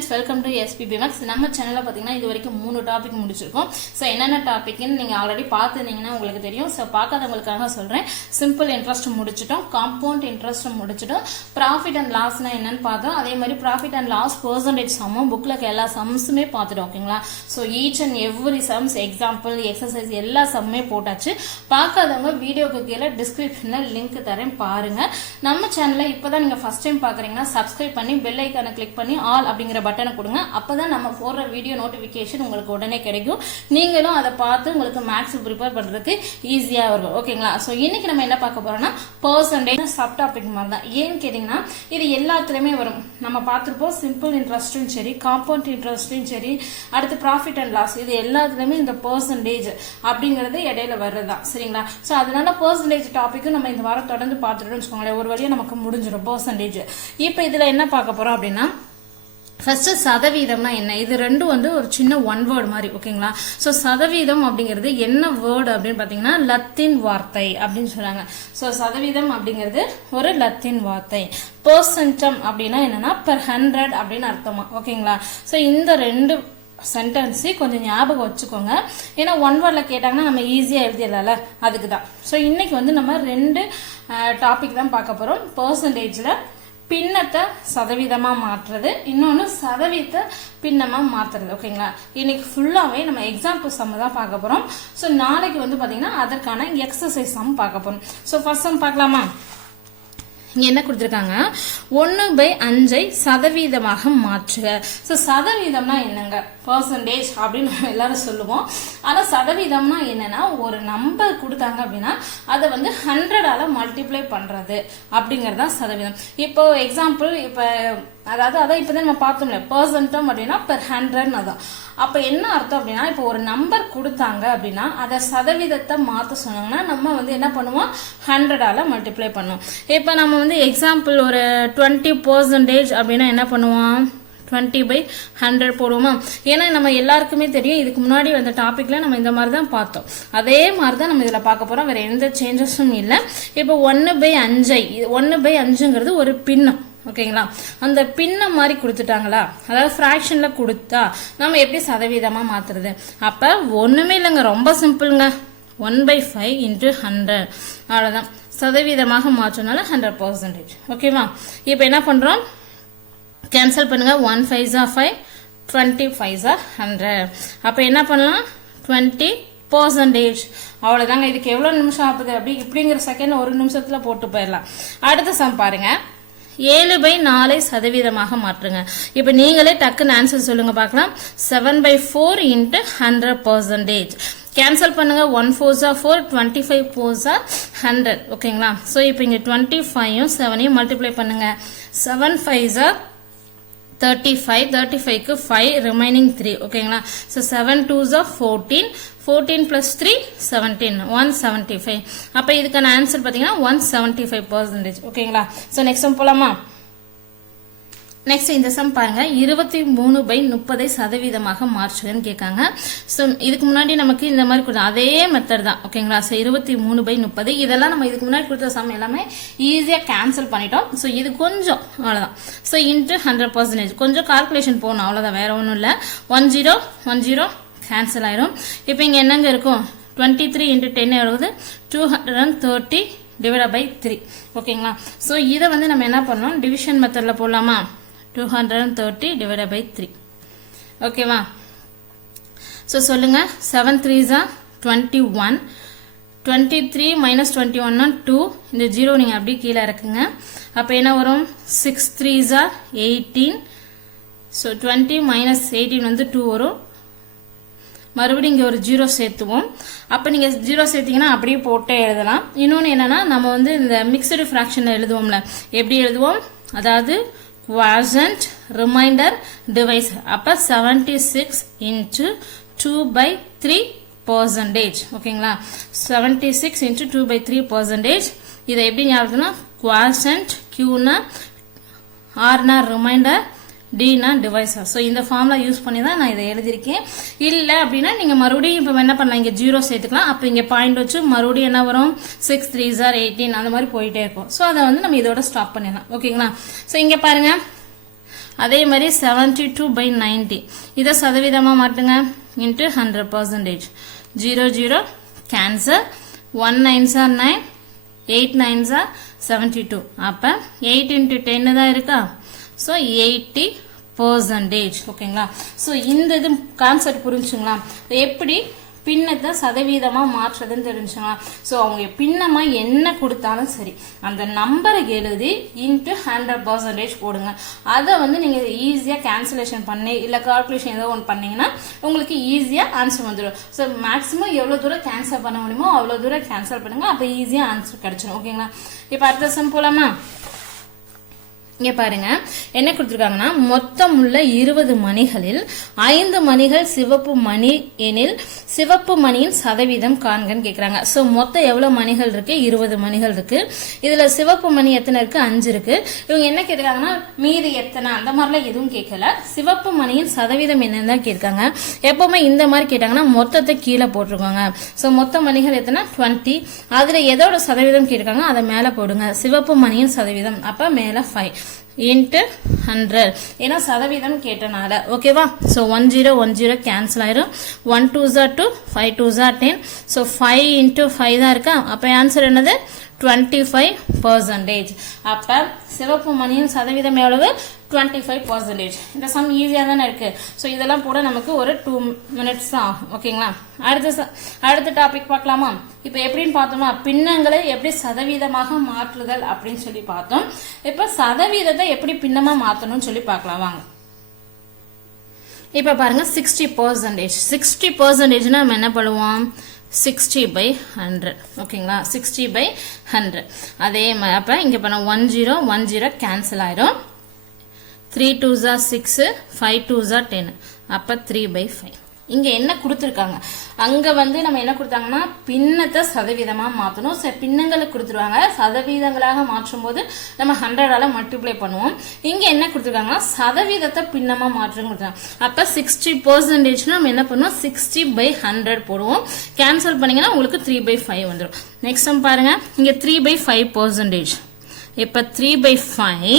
friends, welcome to SPB Max. நம்ம சேனல்ல பாத்தீங்கன்னா இது வரைக்கும் 3 டாபிக் முடிச்சிருக்கோம். சோ என்னென்ன டாபிக்னு நீங்க ஆல்ரெடி பார்த்திருந்தீங்கன்னா உங்களுக்கு தெரியும். சோ பார்க்காதவங்களுக்காக சொல்றேன். சிம்பிள் இன்ட்ரஸ்ட் முடிச்சிட்டோம், காம்பவுண்ட் இன்ட்ரஸ்ட் முடிச்சிட்டோம், ப்ராஃபிட் அண்ட் லாஸ்னா என்னன்னு பார்த்தோம். அதே மாதிரி ப்ராஃபிட் அண்ட் லாஸ் பெர்சன்டேஜ் சம்மும் புக்ல எல்லா சம்ஸுமே பார்த்துட்டோம். ஓகேங்களா? So each and every sums, example, exercise எல்லா சம்மே போட்டாச்சு. பார்க்காதவங்க வீடியோக்கு கீழே டிஸ்கிரிப்ஷன்ல லிங்க் தரேன், பாருங்க. நம்ம சேனல்ல இப்பதான் நீங்க ஃபர்ஸ்ட் டைம் பாக்குறீங்கன்னா சப்ஸ்கிரைப் பண்ணி பெல் ஐகானை கிளிக் பண்ணி ஆல் அப்படிங்கிற பட்டனை கொடுங்க. அப்பதான் நம்ம போடுற வீடியோ நோட்டிபிகேஷன் உங்களுக்கு உடனே கிடைக்கும். நீங்களும் அதை பார்த்து உங்களுக்கு மேத்ஸ் ப்ரிப்பேர் பண்றதுக்கு ஈஸியா இருக்கும். ஓகேங்களா? சோ இன்னைக்கு நம்ம என்ன பார்க்க போறோம்னா பெர்சன்டேஜ் சப் டாபிக் மாதிரி தான். ஏன்னு கேட்டீங்கன்னா இது எல்லாத்துலயுமே வரும். நம்ம பார்த்திருப்போம், சிம்பிள் இன்ட்ரெஸ்டும் சரி, காம்பவுண்ட் இன்ட்ரெஸ்டும் சரி, அடுத்து ப்ராஃபிட் அண்ட் லாஸ், இது எல்லாத்துலயுமே இந்த பெர்சன்டேஜ் அப்படிங்கிறது இடையில வர்றதுதான். சரிங்களா? சோ அதனால பெர்சன்டேஜ் டாபிக்கும் நம்ம இந்த வாரம் தொடர்ந்து பார்த்துட்டோம்னு வச்சுக்கோங்களேன், ஒரு வழியா நமக்கு முடிஞ்சிடும் பெர்சன்டேஜ். இப்ப இதுல என்ன பார்க்க போறோம் அப்படின்னா, ஃபர்ஸ்ட் சதவீதம்னா என்ன? இது ரெண்டும் வந்து ஒரு சின்ன ஒன் வேர்டு மாதிரி. ஓகேங்களா? சோ சதவீதம் அப்படிங்கிறது என்ன வேர்டு அப்படின்னு பாத்தீங்கன்னா லத்தீன் வார்த்தை அப்படின்னு சொல்றாங்க. சோ சதவீதம் அப்படிங்கிறது ஒரு லத்தீன் வார்த்தை. பெர்சென்டம் அப்படின்னா என்னன்னா பெர் 100 அப்படின்னு அர்த்தமா. ஓகேங்களா? சோ இந்த ரெண்டு சென்டென்ஸ் கொஞ்சம் ஞாபகம் வச்சுக்கோங்க. ஏன்னா ஒன் வேர்ட்ல கேட்டாங்கன்னா நம்ம ஈஸியா எழுதிடலாம்ல, அதுக்கு தான். ஸோ இன்னைக்கு வந்து நம்ம ரெண்டு டாபிக் தான் பார்க்க போறோம். பெர்சன்டேஜ்ல பின்னத்தை சதவீதமா மாற்றுறது, இன்னொன்னு சதவீத பின்னமா மாத்துறது. ஓகேங்களா? இன்னைக்கு ஃபுல்லாவே நம்ம எக்ஸாம்பிள் சம் தான் பார்க்க போறோம். ஸோ நாளைக்கு வந்து பாத்தீங்கன்னா அதற்கான எக்ஸசைஸ் சம் பார்க்க போறோம். ஸோ ஃபர்ஸ்ட் சம் பார்க்கலாமா? இங்க என்ன கொடுத்திருக்காங்க, 1/5 சதவீதமாக மாற்றுக. சோ சதவீதம்னா என்னங்க? பெர்சன்டேஜ் அப்படின்னு நம்ம எல்லாரும் சொல்லுவோம். ஆனா சதவீதம்னா என்னன்னா ஒரு நம்பர் கொடுத்தாங்க அப்படின்னா அதை வந்து 100ஆல மல்டிப்ளை பண்றது அப்படிங்கறதா சதவீதம். இப்போ எக்ஸாம்பிள், அதான் இப்பதான் நம்ம பார்த்தோம்ல, பெர்சன்டம் அப்படின்னா பெர் 100 அதான். அப்ப என்ன அர்த்தம் அப்படின்னா, இப்போ ஒரு நம்பர் கொடுத்தாங்க அப்படின்னா அதை சதவீதத்தை மாத்த சொன்னாங்கன்னா நம்ம வந்து என்ன பண்ணுவோம், 100ஆல மல்டிப்ளை பண்ணுவோம். இப்ப நம்ம வந்து எக்ஸாம்பிள் ஒரு 20% அப்படின்னா என்ன பண்ணுவோம், 20/100 போடுவோமா? ஏன்னா நம்ம எல்லாருக்குமே தெரியும், இதுக்கு முன்னாடி வந்த டாபிக்ல நம்ம இந்த மாதிரி தான் பார்த்தோம். அதே மாதிரி தான் நம்ம இதுல பார்க்க போறோம், வேற எந்த சேஞ்சஸும் இல்லை. இப்போ 1/5, 1/5ங்கிறது ஒரு பின்னம். ஓகேங்களா? அந்த பின்ன மாதிரி கொடுத்துட்டாங்களா, அதாவது ஃபிராக்ஷன்ல கொடுத்தா நம்ம எப்படி சதவீதமா மாத்துறது? அப்ப ஒண்ணுமே இல்லைங்க, ரொம்ப சிம்பிள்ங்க. 1/5 × 100 அவ்வளவுதான். சதவீதமாக மாற்றனால 100%. ஓகேவா? இப்ப என்ன பண்றோம், கேன்சல் பண்ணுங்க. 1 5s are 5, 20 5s are 100. அப்ப என்ன பண்ணலாம், 20%. அவ்வளவுதாங்க. இதுக்கு எவ்வளவு நிமிஷம் ஆகுது அப்படி இப்படிங்கிற செகண்ட் ஒரு நிமிஷத்துல போட்டு போயிடலாம். அடுத்த சம் பாருங்க, 7/4 சதவீதமாக மாற்றுங்க. இப்ப நீங்களே டக்குன்னு ஆன்சர் சொல்லுங்க பார்க்கலாம். 7/4 × 100%. கேன்சல் பண்ணுங்க. 1 4s are 4, 25 4s are 100. ஓகேங்களா? சோ இப்போ இங்க 25யும் 7யும் மல்டிப்ளை பண்ணுங்க. 7 5s are 35, 35க்கு 5, ரிமைனிங் 3. ஓகேங்களா? So 7 2s are 14, 14 plus 3 17, 175. அப்ப இதுக்கான ஆன்சர் பாத்தீங்கன்னா 175%. ஓகேங்களா? சோ நெக்ஸ்ட் சம் போலாமா? நெக்ஸ்ட் இந்த சம் பாருங்க, 23/30 சதவீதமாக மாற்றுகன்னு கேட்காங்க. ஸோ இதுக்கு முன்னாடி நமக்கு இந்த மாதிரி கொடுத்த அதே மெத்தட் தான். ஓகேங்களா? ஸோ 23/30 இதெல்லாம் நம்ம இதுக்கு முன்னாடி கொடுத்த சம் எல்லாமே ஈஸியாக கேன்சல் பண்ணிட்டோம். ஸோ இது கொஞ்சம் அவ்வளோதான். ஸோ இன்ட்டு 100% கொஞ்சம் கால்குலேஷன் போகணும், அவ்வளோதான், வேற ஒன்றும் இல்லை. 10 10 கேன்சல் ஆயிரும். இப்போ இங்கே என்னங்க இருக்கும், 23 × 10 எவ்வளவு, 230 / 3. ஓகேங்களா? ஸோ இதை வந்து நம்ம என்ன பண்ணோம், டிவிஷன் மெத்தட்ல போடலாமா? 230 / 3. ஓகேவா? ஸோ சொல்லுங்க. 7 3s are 21, 23 - 21 2. இந்த 0 நீங்க அப்படியே கீழே இருக்குங்க. அப்ப என்ன வரும், 6 3s are 18. ஸோ 20 - 18 வந்து 2 வரும். மறுபடியும் இங்க ஒரு 0 சேர்த்துவோம். அப்ப நீங்க 0 சேர்த்தீங்கன்னா அப்படியே போட்டே எழுதலாம். இன்னொன்னு என்னன்னா, நம்ம வந்து இந்த மிக்சடு ஃபிராக்ஷன்ல எழுதுவோம்ல, எப்படி எழுதுவோம், அதாவது quotient, remainder, divisor. அப்ப 76 × 2/3%. ஓகேங்களா? 76 × 2/3%. இதை எப்படி ஞாபகம்னா, quotient, Qனா Rனா ரிமைண்டர், D-னா டிவைசர். ஸோ இந்த ஃபார்ம்ல யூஸ் பண்ணி தான் நான் இதை எழுதியிருக்கேன். இல்லை அப்படின்னா நீங்க மறுபடியும் இப்போ என்ன பண்ணலாம், இங்க 0 சேர்த்துக்கலாம். அப்போ இங்க பாயிண்ட் வச்சு மறுபடியும் என்ன வரும், 6 3s are 18 அந்த மாதிரி போயிட்டே இருக்கும். ஸோ அதை வந்து நம்ம இதோட ஸ்டாப் பண்ணிடலாம். ஓகேங்களா? ஸோ இங்க பாருங்க, அதே மாதிரி 72/90 இதை சதவீதமா மாட்டுங்க into 100%. 0 0 cancel. 1 9s are 9, 8 9s are 72. அப்ப 8 into 10 தான் இருக்கா? So 80%. ஓகேங்களா? So இந்த இது கான்செப்ட் புரிஞ்சுங்களா? எப்படி பின்னத்தை சதவீதமா மாற்றுறதுன்னு தெரிஞ்சுங்களா? ஸோ அவங்க பின்னமா என்ன கொடுத்தாலும் சரி அந்த நம்பரை எழுதி இன்ட்டு 100% போடுங்க. அதை வந்து நீங்க ஈஸியா கேன்சலேஷன் பண்ணி இல்ல கால்குலேஷன் ஏதோ ஒன்று பண்ணீங்கன்னா உங்களுக்கு ஈஸியா ஆன்சர் வந்துடும். ஸோ மேக்ஸிமம் எவ்வளவு தூரம் கேன்சல் பண்ண முடியுமோ அவ்வளவு தூரம் கேன்சல் பண்ணுங்க. அப்ப ஈஸியா ஆன்சர் கிடைச்சிடும். ஓகேங்களா? இப்ப அடுத்த சம் போலாமா? இங்க பாருங்க என்ன கொடுத்திருக்காங்கன்னா மொத்தம் உள்ள 20 மணிகளில் 5 மணிகள் சிவப்பு மணி எனில் சிவப்பு மணியின் சதவீதம் காண்கன்னு கேக்குறாங்க. சோ மொத்தம் எவ்வளவு மணிகள் இருக்கு? 20 மணிகள் இருக்கு. இதுல சிவப்பு மணி எத்தனை இருக்கு? 5 இருக்கு. இவங்க என்ன கேக்குறாங்கன்னா மீதி எத்தனை அந்த மாதிரிலாம் எதுவும் கேட்கல. சிவப்பு மணியின் சதவீதம் என்னன்னு தான் கேட்காங்க. எப்பவுமே இந்த மாதிரி கேட்டாங்கன்னா மொத்தத்தை கீழே போட்டிருக்காங்க. சோ மொத்த மணிகள் எத்தனை? 20. அதுல எதோட சதவீதம் கேட்காங்க அதை மேல போடுங்க. சிவப்பு மணியின் சதவீதம் அப்ப மேல 5 into 100 ஏன்னா சதவீதம் கேட்டனால. ஓகேவா? சோ 10 10 கேன்சல் ஆயிரும். 1 2s are 2, 5 2s are 10. So 5 into 5 தான் இருக்கா? அப்ப ஆன்சர் என்னது? 25%. அப்ப சிவப்பு மணியின் சதவீதம் எவ்வளவு? 25%. இந்த சம் ஈஸியா தானே இருக்கு. சோ இதெல்லாம் போட நமக்கு ஒரு 2 minutes தான் ஆகும். ஓகேங்களா? அடுத்த டாபிக் பார்க்கலாமா? இப்ப எப்படின்னு பார்த்தோமா பின்னங்களை எப்படி சதவீதமாக மாற்றுதல் அப்படின்னு சொல்லி பார்த்தோம். இப்ப சதவீதத்தை எப்படி பின்னமா மாத்தணும்னு சொல்லி பார்க்கலாம் வாங்க. இப்ப பாருங்க 60%. 60% நம்ம என்ன பண்ணுவோம்? 60/100. ஓகேங்களா? 60/100. அதே மாதிரி அப்ப இங்க பண்ண 10 10 கேன்சல் ஆயிரும். 3 2s are 6, 5 2s are 10. அப்ப 3/5. இங்க என்ன கொடுத்திருக்காங்க? அங்க வந்து நம்ம என்ன கொடுத்தாங்கன்னா பின்னத்தை சதவீதமா மாத்தணும். பின்னங்களை கொடுத்துருவாங்க. சதவீதங்களாக மாற்றும் போது நம்ம 100ஆல மல்டிப்ளை பண்ணுவோம். இங்க என்ன கொடுத்திருக்காங்கன்னா சதவீதத்தை பின்னமா மாற்றுன்னு கொடுத்தாங்க. அப்ப 60% நம்ம என்ன பண்ணுவோம்? 60/100 போடுவோம். கேன்சல் பண்ணீங்கன்னா உங்களுக்கு 3/5 வந்துடும். நெக்ஸ்ட் சம் பாருங்க. இங்க 3/5%. இப்ப 3/5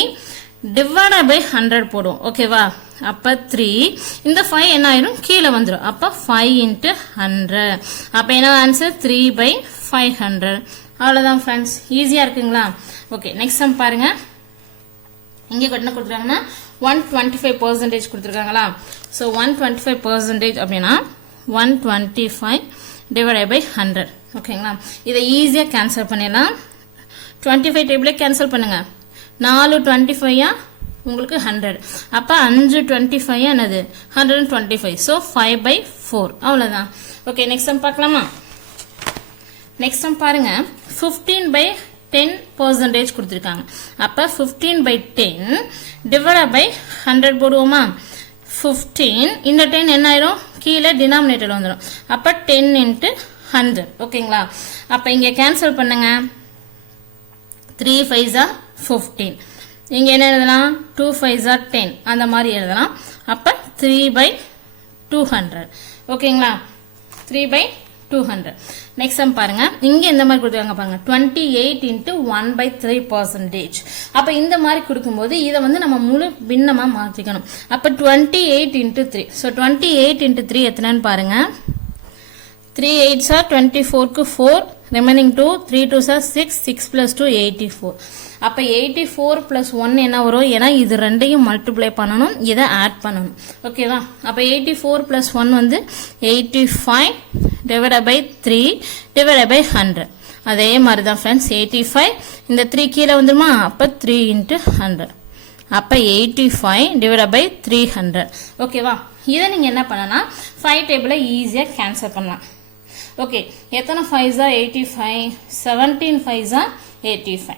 divided by 100 போடுவோம். ஓகேவா? அப்ப 3 இந்த 5 என்ன ஆயிரும்? கீழே வந்துரும். அப்ப 5 into 100. அப்ப என்ன ஆன்சர்? 3/500. அவ்வளவுதான் ஃப்ரெண்ட்ஸ். ஈஸியா இருக்குங்களா? ஓகே நெக்ஸ்ட் சம் பாருங்க. இங்க என்ன கொடுத்துருக்காங்கன்னா 125% கொடுத்துருக்காங்களா? ஸோ 125% அப்படின்னா 125 divided by 100. ஓகேங்களா? இதை ஈஸியா கேன்சல் பண்ணிடலாம். 25 டேபிளே கேன்சல் பண்ணுங்க. 4 25 உங்களுக்கு 100. அப்ப 5 25 என்னது? 125. சோ 5/4. அவ்வளவுதான். ஓகே நெக்ஸ்ட் சம் பார்க்கலாமா? நெக்ஸ்ட் சம் பாருங்க. 15/10% கொடுத்திருக்காங்க. அப்ப 15/10 divided by 100 போடுவோமா? 15 இந்த 10 என்ன ஆயிரும்? கீழே டினாமினேட்டர் வந்துடும். அப்ப 10 into 100. ஓகேங்களா? அப்ப இங்க கேன்சல் பண்ணுங்க. 3 5s are 15. இங்க என்ன எழுதலாம்? 2 5s are 10. அந்த மாதிரி எழுதலாம். அப்ப 3/200. ஓகேங்களா? 3/200. நெக்ஸ்ட் சம் பாருங்க. இங்க இந்த மாதிரி கொடுத்துருக்காங்க பாருங்க. 28 into 1/3%. அப்ப இந்த மாதிரி கொடுக்கும்போது இதை வந்து நம்ம முழு பின்னமா மாத்திக்கணும். அப்ப 28 into 3. சோ 28 into 3 எத்தனைன்னு பாருங்க. 3 8s are 24க்கு 4. remaining 2 3 2s are 6 6 plus 2 84. அப்ப 84 plus 1 என்ன வரும்? ஏன்னா இது ரெண்டையும் மல்டிப்ளை பண்ணணும், இதை ஆட் பண்ணணும். ஓகேவா? அப்ப 84 plus 1 வந்து 85 divided by 3 divided by 100. அதே மாதிரி தான் ஃப்ரெண்ட்ஸ். 85 இந்த 3 கீழே வந்துருமா? அப்ப 3 into 100. அப்ப 85 divided by 300. ஓகேவா? இதை நீங்க என்ன பண்ணலாம்? 5 டேபிள ஈஸியா கேன்சல் பண்ணலாம். ஓகே எத்தனை 5s are 85? 17 5s are 85.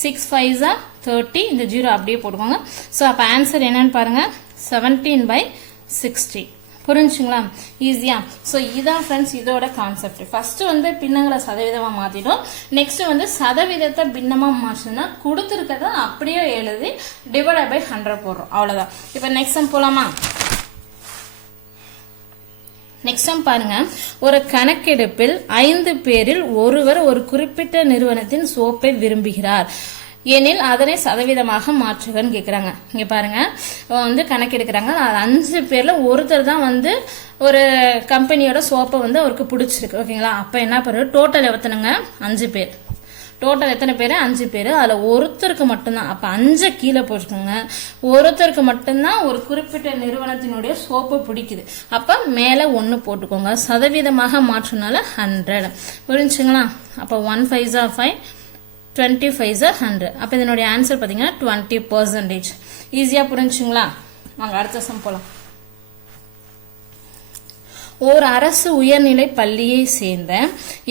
6 5s are 30. இந்த 0 அப்படியே போட்டுக்கோங்க. சோ அப்ப ஆன்சர் என்னன்னு பாருங்க. 17/60. புரிஞ்சுங்களா? ஈஸியா. சோ இதான் ஃப்ரெண்ட்ஸ் இதோட கான்செப்ட். ஃபர்ஸ்ட் வந்து பின்னங்களை சதவீதமா மாத்திட்டோம். நெக்ஸ்ட் வந்து சதவீதத்தை பின்னமா மாற்றினா கொடுத்துருக்கத அப்படியே எழுதி டிவைட் பை 100 போடுறோம். அவ்வளவுதான். இப்ப நெக்ஸ்ட் சம் போலாமா? நெக்ஸ்ட் சம் பாருங்க. ஒரு கணக்கெடுப்பில் 5 பேரில் ஒருவர் ஒரு குறிப்பிட்ட நிறுவனத்தின் சோப்பை விரும்புகிறார். எனில் அதனை சதவீதமாக மாற்றுகன்னு கேட்குறாங்க. இங்கே பாருங்க வந்து கணக்கெடுக்கிறாங்க. 5 பேர்ல ஒருத்தர் தான் வந்து ஒரு கம்பெனியோட சோப்பை வந்து அவருக்கு பிடிச்சிருக்கு. ஓகேங்களா, அப்போ என்ன பண்ணுறது, டோட்டல் எத்தனைங்க, 5 பேர். டோட்டல் எத்தனை பேர், 5 பேர். அதில் ஒருத்தருக்கு மட்டும்தான், அப்போ 5 கீழே போட்டுக்கோங்க, ஒருத்தருக்கு மட்டும்தான் ஒரு குறிப்பிட்ட நிறுவனத்தினுடைய சோப்பு பிடிக்குது. அப்போ மேலே 1 போட்டுக்கோங்க. சதவீதமாக மாற்றினால 100. புரிஞ்சுங்களா? அப்போ 1 5 5, 20 5 100. அப்போ இதனுடைய ஆன்சர் பார்த்தீங்கன்னா 20%. ஈஸியாக புரிஞ்சுங்களா? வாங்க அடுத்த சம் போகலாம். ஓர் அரசு உயர்நிலை பள்ளியை சேர்ந்த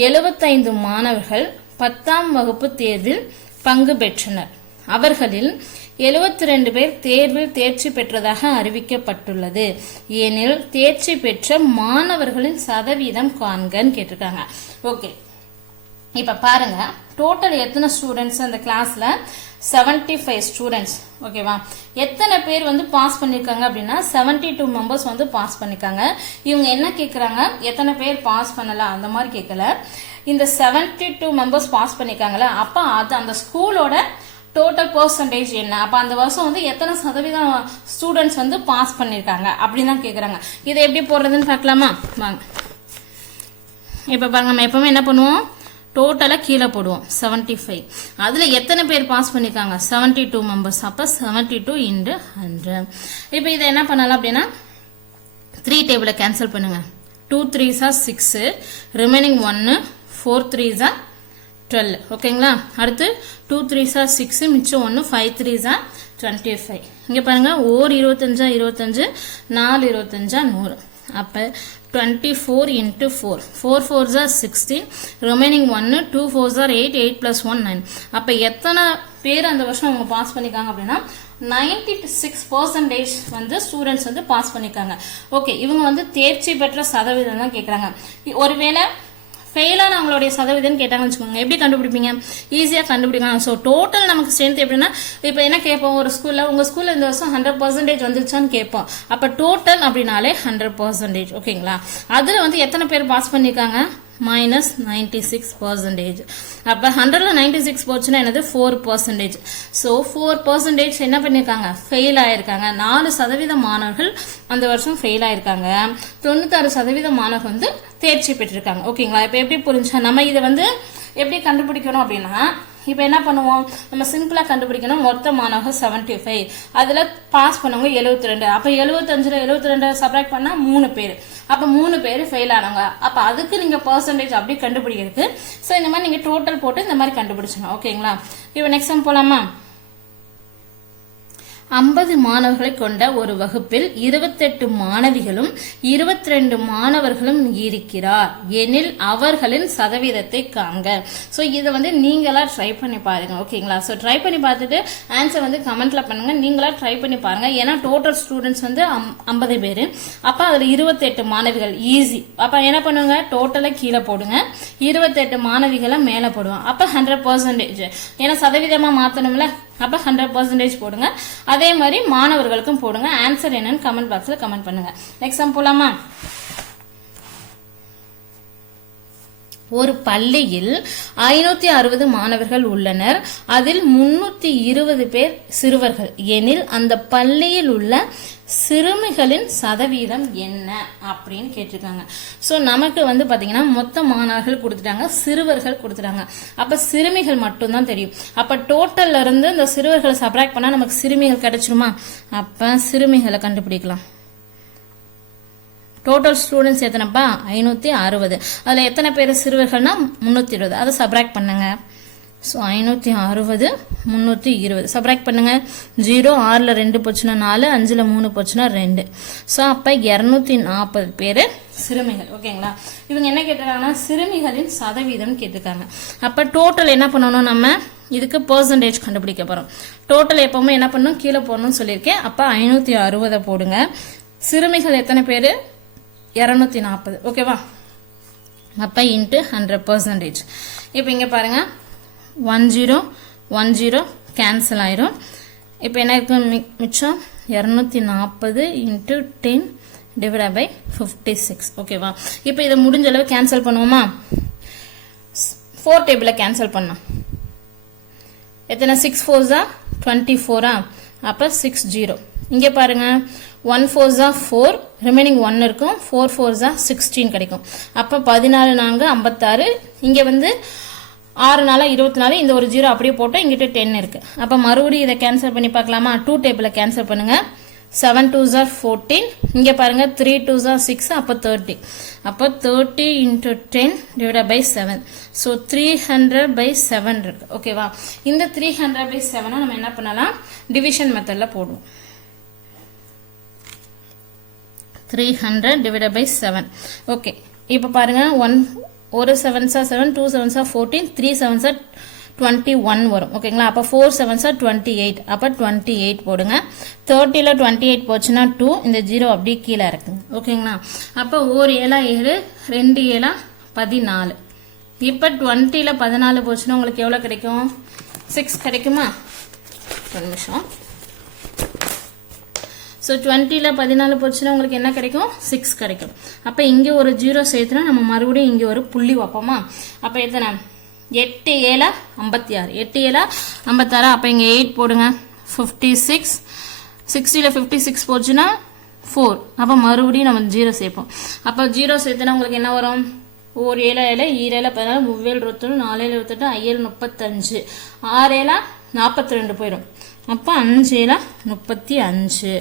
75 மாணவர்கள் 10ஆம் வகுப்பு தேர்வில் பங்கு பெற்றனர். அவர்களில் 72 பேர் தேர்வில் தேர்ச்சி பெற்றதாக அறிவிக்கப்பட்டுள்ளது. ஏனெனில் தேர்ச்சி பெற்ற மாணவர்களின் சதவீதம் காண்கன்னு கேட்டிருக்காங்க. ஓகே, இப்ப பாருங்க டோட்டல் எத்தனை ஸ்டூடெண்ட்ஸ் அந்த கிளாஸ்ல, 75 ஸ்டூடெண்ட்ஸ். ஓகேவா, எத்தனை பேர் வந்து பாஸ் பண்ணிருக்காங்க அப்படின்னா 72 மெம்பர்ஸ் வந்து பாஸ் பண்ணிருக்காங்க. இவங்க என்ன கேக்குறாங்க, எத்தனை பேர் பாஸ் பண்ணலாம் அந்த மாதிரி கேட்கல. இந்த 72 மெம்பர்ஸ் பாஸ் பண்ணிருக்காங்கல்ல, அப்ப அது அந்த ஸ்கூலோட டோட்டல் பெர்சன்டேஜ் என்ன, அப்ப அந்த வருஷம் வந்து எத்தனை சதவீதம் ஸ்டூடெண்ட்ஸ் வந்து பாஸ் பண்ணிருக்காங்க அப்படின்னு தான் கேக்குறாங்க. இதை எப்படி போடுறதுன்னு பார்க்கலாமா? வாங்க. இப்ப பாருங்க, நம்ம எப்பவுமே என்ன பண்ணுவோம், டோட்டலா கீழே போடுவோம் 75. அதுல எத்தனை பேர் பாஸ் பண்ணிருக்காங்க, 72 மெம்பர்ஸ். அப்ப 72 × 100. இப்ப இதை என்ன பண்ணலாம் அப்படின்னா 3 டேபிளை கேன்சல் பண்ணுங்க. 2 3s are 6, remaining 1, 4 3s are 12. ஓகேங்களா, அடுத்து 2 3s are 6, மிச்சம் 1, 5 3s are 25. இங்க பாருங்க, ஓர் 25 25, 4 25 100. அப்ப 24 × 4, 4 4s are 16, remaining 1, 2 4s are 8, 8 plus 1 9. அப்ப எத்தனை பேர் அந்த வருஷம் அவங்க பாஸ் பண்ணிருக்காங்க அப்படின்னா 96% வந்து ஸ்டூடெண்ட்ஸ் வந்து பாஸ் பண்ணிருக்காங்க. ஓகே, இவங்க வந்து தேர்ச்சி பெற்ற சதவீதம் தான் கேட்கறாங்க. ஒருவேளை ஃபெயிலான அவங்களுடைய சதவீதம் கேட்டாங்கன்னு வச்சுக்கோங்க, எப்படி கண்டுபிடிப்பீங்க, ஈஸியா கண்டுபிடிக்கலாம். ஸோ டோட்டல் நமக்கு ஸ்ட்ரென்த் எப்படின்னா, இப்போ என்ன கேட்போம், ஒரு ஸ்கூல்ல உங்க ஸ்கூல்ல இந்த வருஷம் 100% வந்துருச்சான்னு கேட்போம். அப்ப டோட்டல் அப்படின்னாலே 100%. ஓகேங்களா, அதுல வந்து எத்தனை பேர் பாஸ் பண்ணிருக்காங்க, -96%. அப்ப 100ல 96 போச்சுன்னா என்னது, 4%. ஸோ 4% என்ன பண்ணிருக்காங்க, ஃபெயில் ஆயிருக்காங்க. 4% மாணவர்கள் அந்த வருஷம் ஃபெயில் ஆயிருக்காங்க. 96% மாணவர்கள் வந்து தேர்ச்சி பெற்றிருக்காங்க. ஓகேங்களா, இப்ப எப்படி புரிஞ்சா, நம்ம இதை வந்து எப்படி கண்டுபிடிக்கணும் அப்படின்னா, இப்ப என்ன பண்ணுவோம், நம்ம சிம்பிளா கண்டுபிடிக்கணும். மொத்த மாணவர்கள் 75, அதுல பாஸ் பண்ணவங்க 72. அப்ப 75ல 72 சப்ராக்ட் பண்ணா 3 பேர். அப்ப 3 பேர் ஃபெயில் ஆனவங்க. அப்ப அதுக்கு நீங்க பெர்சன்டேஜ் அப்படி கண்டுபிடிக்கிறது. சோ இந்த மாதிரி நீங்க டோட்டல் போட்டு இந்த மாதிரி கண்டுபிடிச்சணும். ஓகேங்களா, இப்ப நெக்ஸ்ட் சம் போலாமா? 50 மாணவர்களை கொண்ட ஒரு வகுப்பில் 28 மாணவிகளும் 22 மாணவர்களும் இருக்கிறார் எனில் அவர்களின் சதவீதத்தை காண்க. சோ இதை வந்து நீங்களா ட்ரை பண்ணி பாருங்க. ஓகேங்களா, சோ ட்ரை பண்ணி பார்த்துட்டு ஆன்சர் வந்து கமெண்ட்ல பண்ணுங்க. நீங்களா ட்ரை பண்ணி பாருங்க. ஏன்னா டோட்டல் ஸ்டூடெண்ட்ஸ் வந்து 50 பேர். அப்ப அதுல 28 மாணவிகள் ஈஸி. அப்ப என்ன பண்ணுவாங்க, டோட்டலா கீழே போடுங்க, 28 மாணவிகளை மேல போடுவோம். அப்ப 100%. ஏன்னா சதவீதமா மாத்தணும்ல, அப்ப 100% போடுங்க. அதே மாதிரி மாணவர்களுக்கும் போடுங்க. ஆன்சர் என்னன்னு கமெண்ட் பாக்ஸ்ல கமெண்ட் பண்ணுங்க. நெக்ஸ்ட் சம் போலாமா? ஒரு பள்ளியில் 560 மாணவர்கள் உள்ளனர். அதில் 320 பேர் சிறுவர்கள் எனில் அந்த பள்ளியில் உள்ள சிறுமிகளின் சதவீதம் என்ன அப்படின்னு கேட்டிருக்காங்க. சோ நமக்கு வந்து பாத்தீங்கன்னா மொத்த மாணவர்கள் கொடுத்துட்டாங்க, சிறுவர்கள் கொடுத்துட்டாங்க. அப்ப சிறுமிகள் மட்டும் தான் தெரியும். அப்ப டோட்டல்ல இருந்து இந்த சிறுவர்களை சப்ராக்ட் பண்ணா நமக்கு சிறுமிகள் கிடைச்சிருமா? அப்ப சிறுமிகளை கண்டுபிடிக்கலாம். டோட்டல் ஸ்டூடெண்ட்ஸ் எத்தனைப்பா, 560. அதுல எத்தனை பேர் சிறுவர்கள்னா 320. அதை சப்ராக்ட் பண்ணுங்க. ஸோ 560 320 சப்ராக்ட் பண்ணுங்க. 0 6ல் 2 போச்சுன்னா 4, 5ல் 3 போச்சுன்னா 2. ஸோ அப்ப 240 பேர் சிறுமிகள். ஓகேங்களா, இவங்க என்ன கேட்டிருக்காங்கன்னா சிறுமிகளின் சதவீதம் கேட்டிருக்காங்க. அப்ப டோட்டல் என்ன பண்ணணும், நம்ம இதுக்கு பெர்சன்டேஜ் கண்டுபிடிக்க போறோம். டோட்டல் எப்பவுமே என்ன பண்ணணும், கீழே போடணும்னு சொல்லியிருக்கேன். அப்ப 560 போடுங்க. சிறுமிகள் எத்தனை பேரு, 240. ஓகேவா, அப்ப இன்ட்டு 100%. இப்ப இங்க பாருங்க 10 10 கேன்சல் ஆயிரும். இப்ப என்ன இருக்கு மிச்சம், 240 × 10 டிவைட் பை 56. ஓகேவா, இப்ப இதை முடிஞ்ச அளவு கேன்சல் பண்ணுவோமா? 4 டேபிள கேன்சல் பண்ணலாம். எத்தனை 6 4s 24 அப்ப 60. இங்க பாருங்க 1 4s 4 ரிமைனிங் 1 இருக்கும் 4 4s 16 கிடைக்கும். அப்ப 14 4 56. இங்க வந்து 6 4 24. இந்த ஒரு 0 அப்படியே போட்டா இங்கிட்ட 10 இருக்கு. அப்ப மறுபடியும் இதை கேன்சல் பண்ணி பார்க்கலாமா? 2 டேபிள கேன்சல் பண்ணுங்க. 7 2s 14. இங்க பாருங்க 3 2s 6 அப்ப 30. அப்ப 30 into 10 divided by 7. So 300 by 7 இருக்கு. ஓகேவா? இந்த 300 by 7 நம்ம என்ன பண்ணலாம்? டிவிஷன் மெத்தட்ல போடுவோம். 300 divided by 7. ஓகே. இப்போ பாருங்க 1 7s 7 2 7s 14 3 7s 21 வரும். ஓகேங்களா? அப்ப 4 7s 28. அப்ப 28 போடுங்க. 30ல 28 போச்சுன்னா 2. இந்த 0 அப்படியே கீழே இருக்குங்க. ஓகேங்களா? அப்ப 1 7 7 2 7 14. இப்ப 20ல 14 போச்சுன்னா உங்களுக்கு எவ்வளவு கிடைக்கும்? 6 கிடைக்குமா? ஒரு நிமிஷம். So 20ல 14 போச்சுன்னா உங்களுக்கு என்ன கிடைக்கும்? 6 கிடைக்கும். அப்ப இங்க ஒரு 0 சேர்த்துனா நம்ம மறுபடியும் இங்க ஒரு புள்ளி வைப்போமா? அப்ப எத்தனை? 8 7 56. 8 7 56. அப்ப இங்க 8 போடுங்க. 56. 60ல 56 போச்சுன்னா 4. அப்ப மறுபடியும் நம்ம 0 சேர்ப்போம். அப்ப 0 சேர்த்துனா உங்களுக்கு என்ன வரும்? 1 7 7 2 7 14 3 21 4 28 5 35 6 7 42 போயிடும். அப்ப 5 7 35.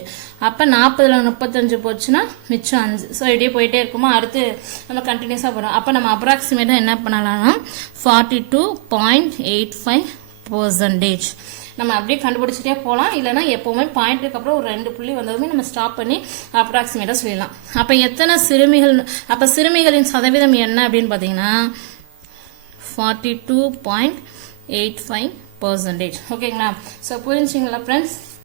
அப்ப 40ல 35 போச்சுன்னா மிச்சம் 5. சோ இப்படியே போயிட்டே இருக்குமா? அடுத்து நம்ம கண்டினியூஸா போறோம். அப்ப நம்ம அப்ராக்சிமேட்டா என்ன பண்ணலாம்னா 42.85%. நம்ம அப்படியே கண்டுபிடிச்சிட்டே போலாம். இல்லனா எப்பவுமே பாயிண்ட்க்கு அப்புறம் ஒரு 2 புள்ளி வந்ததுமே நம்ம ஸ்டாப் பண்ணி அப்ராக்சிமேட்டா சொல்லலாம். அப்ப எத்தனை சிறுமிகள், அப்ப சிறுமிகளின் சதவீதம் என்ன அப்படின்னு பாத்தீங்கன்னா 42.85%. ஓகேங்களா? சோ புரிஞ்சுங்களா ஃப்ரெண்ட்ஸ்?